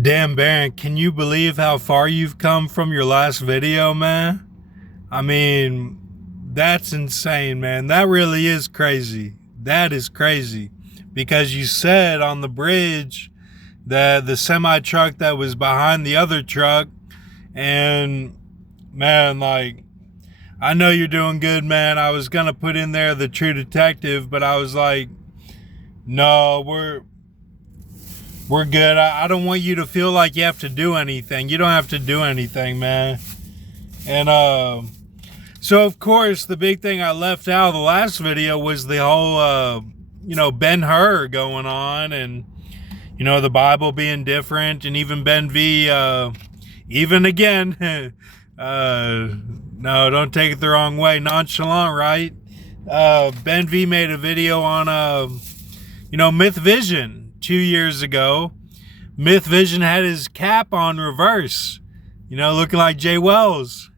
Damn, Baron, can you believe how far you've come from your last video, man? I mean, that's insane, man. That really is crazy. That is crazy. Because you said on the bridge that the semi truck that was behind the other truck, and man, like, I know you're doing good, man. I was gonna put in there the true detective, but I was like, no, we're good. I don't want you to feel like you have to do anything. You don't have to do anything, man. And so of course the big thing I left out of the last video was the whole Ben Hur going on, and the Bible being different, and even Ben V even again no, don't take it the wrong way, nonchalant, right? Ben V made a video on Myth Vision 2 years ago. Myth Vision had his cap on reverse, looking like Jay Wells.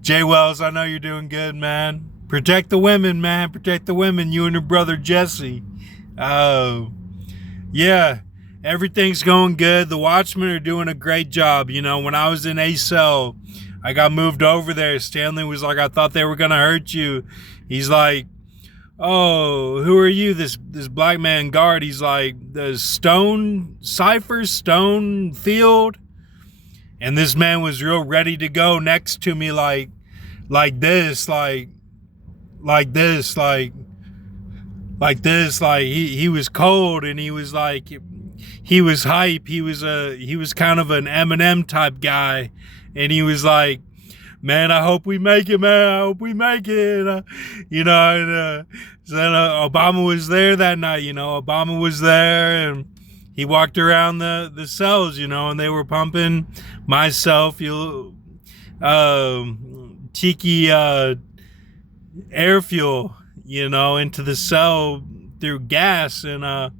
Jay Wells, I know you're doing good, man. Protect the women, man. Protect the women. You and your brother Jesse. Yeah, everything's going good. The Watchmen are doing a great job. When I was in A-Cell, I got moved over there. Stanley was like, I thought they were going to hurt you. He's like, oh, who are you? This black man guard. He's like, the Stone Cypher, Stone Field. And this man was real ready to go next to me, like this, like this, like he was cold, and he was like, he was hype. He was kind of an Eminem type guy, and he was like, man, I hope we make it, man. I hope we make it. So then Obama was there that night. Obama was there, and he walked around the cells, and they were pumping myself, tiki air fuel, into the cell through gas, and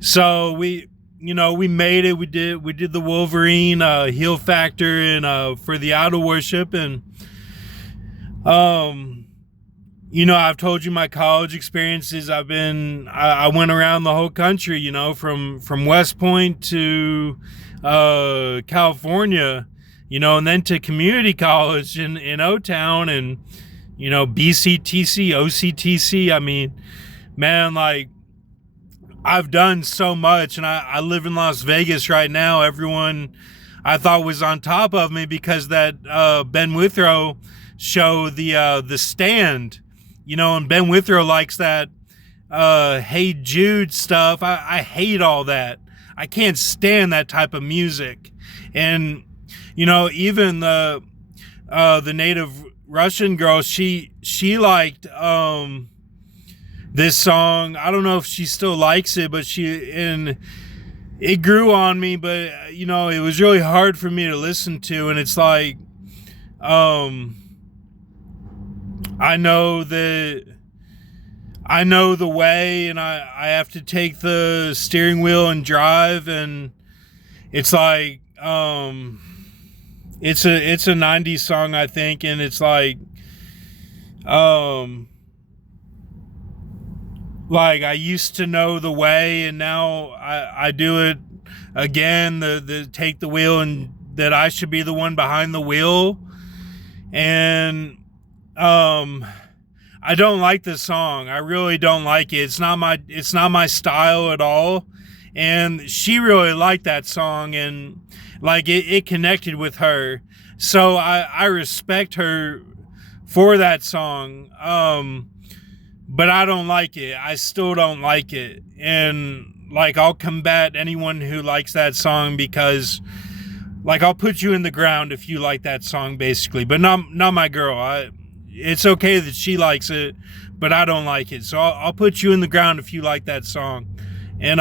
so we made it. We did the Wolverine heel factor and for the idol worship, and I've told you my college experiences. I went around the whole country, from West Point to California, and then to community college in O-Town, and BCTC, OCTC. I mean, man, like, I've done so much, and I live in Las Vegas right now. Everyone I thought was on top of me because that Ben Withrow show, the Stand, and Ben Withrow likes that Hey Jude stuff. I hate all that. I can't stand that type of music. And even the native Russian girl, she liked this song. I don't know if she still likes it, but it grew on me, but it was really hard for me to listen to. And it's like, I know the way, and I have to take the steering wheel and drive, and it's like, it's a 90s song, I think, and it's like I used to know the way, and now I do it again, the take the wheel, and that I should be the one behind the wheel. And I don't like this song. I really don't like it. It's not my style at all. And she really liked that song, and like it connected with her. So I respect her for that song. But I don't like it. I still don't like it. And like, I'll combat anyone who likes that song, because like, I'll put you in the ground if you like that song, basically. But not my girl. It's okay that she likes it, but I don't like it. So I'll put you in the ground if you like that song. And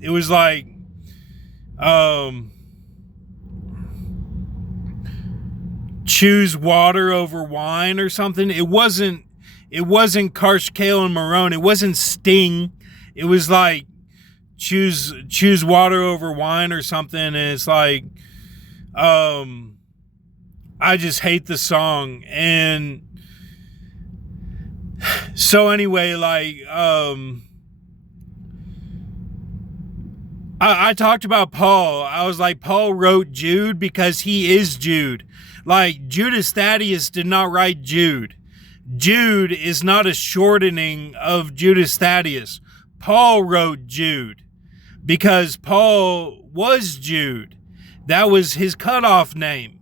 it was like, choose water over wine or something. It wasn't Karsh, Kale, and Marone. It wasn't Sting. It was like, choose water over wine or something. And it's like, I just hate the song. And so anyway, like, I talked about Paul. I was like, Paul wrote Jude because he is Jude. Like, Judas Thaddeus did not write Jude. Jude is not a shortening of Judas Thaddeus. Paul wrote Jude because Paul was Jude. That was his cutoff name.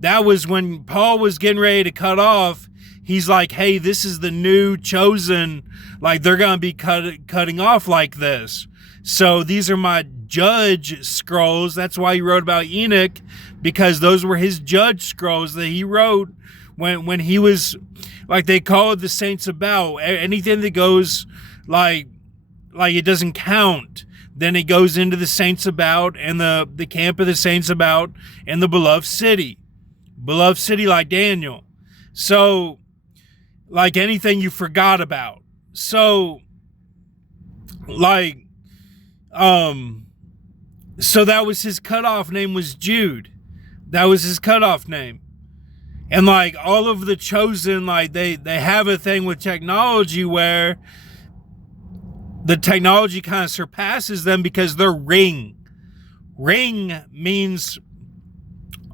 That was when Paul was getting ready to cut off. He's like, hey, this is the new chosen. Like, they're going to be cutting off like this. So these are my judge scrolls. That's why he wrote about Enoch, because those were his judge scrolls that he wrote when he was, like, they call it the saints about. Anything that goes like it doesn't count. Then it goes into the saints about and the camp of the saints about and the beloved city like Daniel. So, like, anything you forgot about. So, like, so that was his cutoff name, was Jude. That was his cutoff name. And, like, all of the chosen, like, they have a thing with technology where the technology kind of surpasses them because they're ring. Ring means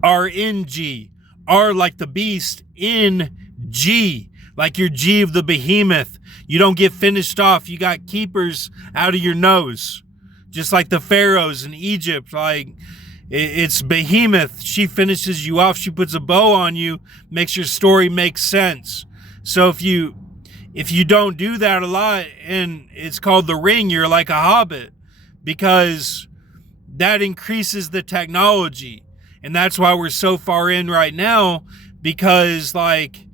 RNG. R like the beast, in G, like your G of the behemoth. You don't get finished off. You got keepers out of your nose. Just like the pharaohs in Egypt, like, it's behemoth. She finishes you off. She puts a bow on you, makes your story make sense. So if you don't do that a lot, and it's called the ring, you're like a hobbit, because that increases the technology. And that's why we're so far in right now, because, like,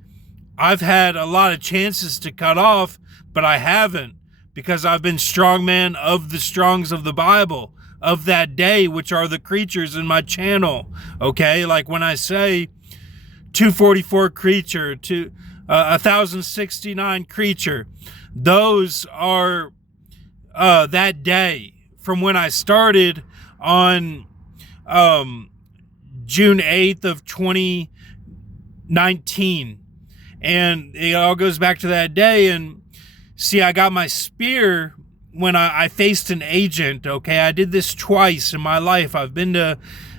I've had a lot of chances to cut off, but I haven't, because I've been strongman of the strongs of the Bible of that day, which are the creatures in my channel. Okay, like when I say 244 creature to 1069 creature, those are that day from when I started on June 8th of 2019. And it all goes back to that day. And see, I got my spear when I faced an agent. Okay, I did this twice in my life. I've been to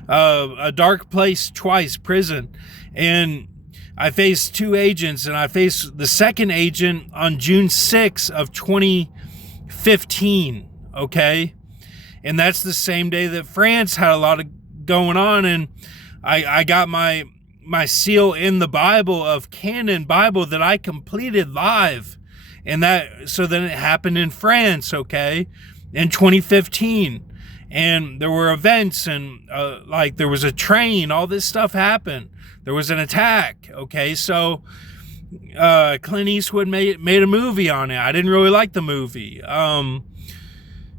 a dark place twice, prison, and I faced two agents, and I faced the second agent on June 6th of 2015. Okay, and that's the same day that France had a lot of going on, and I got my seal in the Bible of canon Bible that I completed live. And that, so then it happened in France, okay, in 2015. And there were events, and like there was a train, all this stuff happened. There was an attack, okay. So Clint Eastwood made a movie on it. I didn't really like the movie.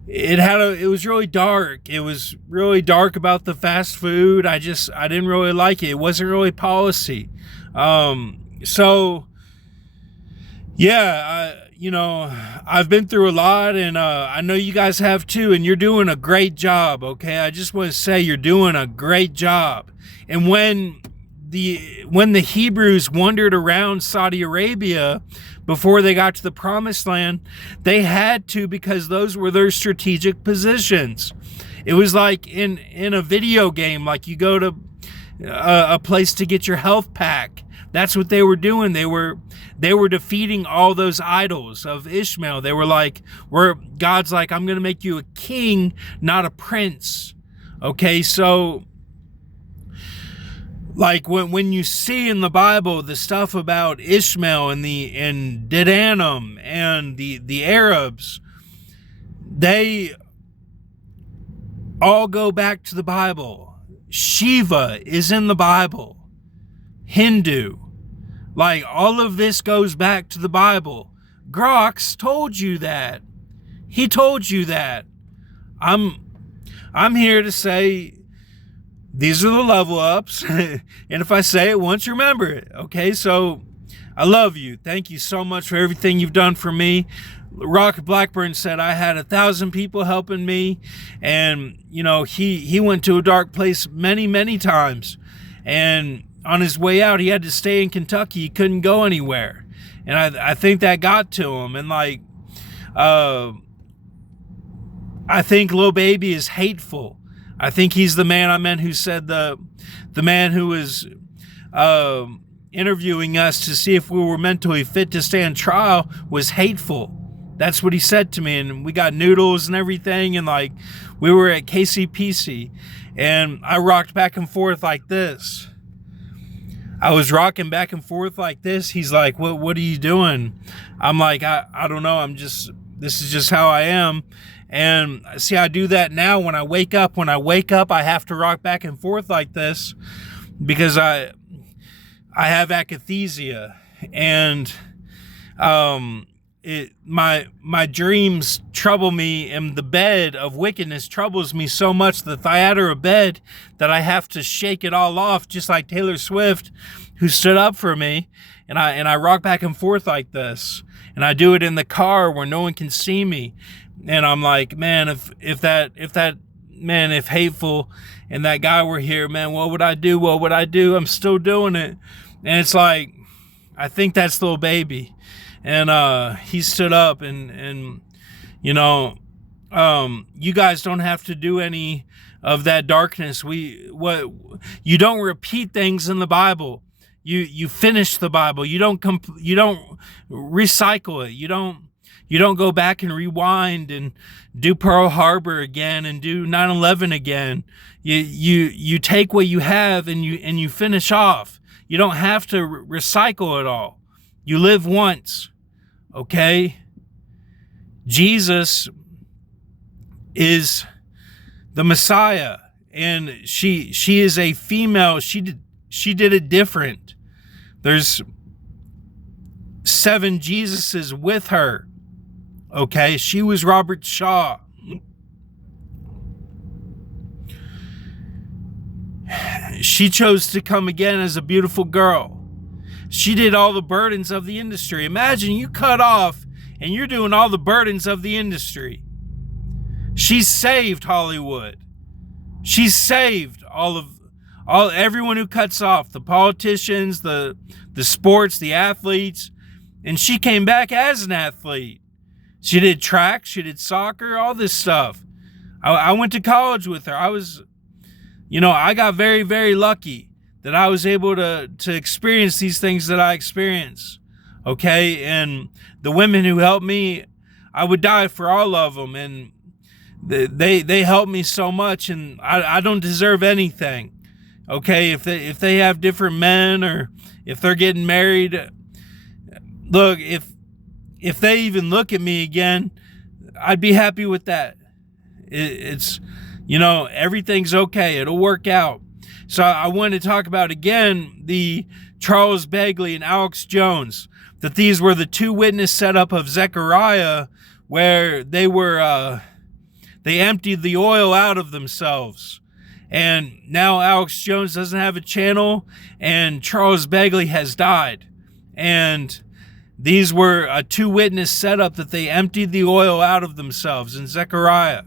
It was really dark. It was really dark about the fast food. I didn't really like it. It wasn't really policy. So yeah, I've been through a lot, and I know you guys have too, and you're doing a great job, okay? I just want to say you're doing a great job. And when the Hebrews wandered around Saudi Arabia before they got to the Promised Land, they had to, because those were their strategic positions. It was like in a video game, like you go to a place to get your health pack. That's what they were doing. They were defeating all those idols of Ishmael. They were like, God's like, I'm going to make you a king, not a prince. Okay, so like when you see in the Bible the stuff about Ishmael and Dedanim and the Arabs, they all go back to the Bible. Shiva is in the Bible. Hindu. Like, all of this goes back to the Bible. Grox told you that. He told you that. I'm here to say these are the level ups. And if I say it once, remember it. Okay, so I love you. Thank you so much for everything you've done for me. Rock Blackburn said I had 1,000 people helping me. And, he went to a dark place many, many times. And on his way out, he had to stay in Kentucky. He couldn't go anywhere. And I think that got to him. And like, I think Lil Baby is hateful. I think he's the man I meant who said the man who was interviewing us to see if we were mentally fit to stand trial was hateful. That's what he said to me, and we got noodles and everything, and like we were at KCPC, and I rocked back and forth like this. I was rocking back and forth like this. He's like, what are you doing? I'm like, I don't know. This is just how I am. And see, I do that now when I wake up. When I wake up, I have to rock back and forth like this because I have akathisia, and my dreams trouble me, and the bed of wickedness troubles me so much, the Thyatira bed, that I have to shake it all off, just like Taylor Swift, who stood up for me. And I rock back and forth like this, and I do it in the car where no one can see me. And I'm like, man, if hateful and that guy were here, man, what would I do? What would I do? I'm still doing it. And it's like, I think that's Lil Baby. And he stood up, and you know, you guys don't have to do any of that darkness. You don't repeat things in the Bible. You finish the Bible. You don't recycle it. You don't go back and rewind and do Pearl Harbor again and do 9/11 again. You take what you have and you finish off. You don't have to recycle it all. You live once, okay? Jesus is the Messiah, and she is a female. She did it different. There's 7 Jesuses with her. Okay, she was Robert Shaw. She chose to come again as a beautiful girl. She did all the burdens of the industry. Imagine you cut off and you're doing all the burdens of the industry. She saved Hollywood. She saved everyone who cuts off, the politicians, the sports, the athletes, and she came back as an athlete. She did track, she did soccer, all this stuff. I went to college with her. I got very, very lucky that I was able to experience these things that I experienced. Okay, and the women who helped me, I would die for all of them, and they helped me so much, and I don't deserve anything. Okay, if they have different men, or if they're getting married, look, if they even look at me again, I'd be happy with that. It's everything's okay. It'll work out. So I wanted to talk about again the Charles Begley and Alex Jones, that these were the 2 witness setup of Zechariah, where they emptied the oil out of themselves. And now Alex Jones doesn't have a channel, and Charles Begley has died. And these were a 2 witness setup that they emptied the oil out of themselves in Zechariah.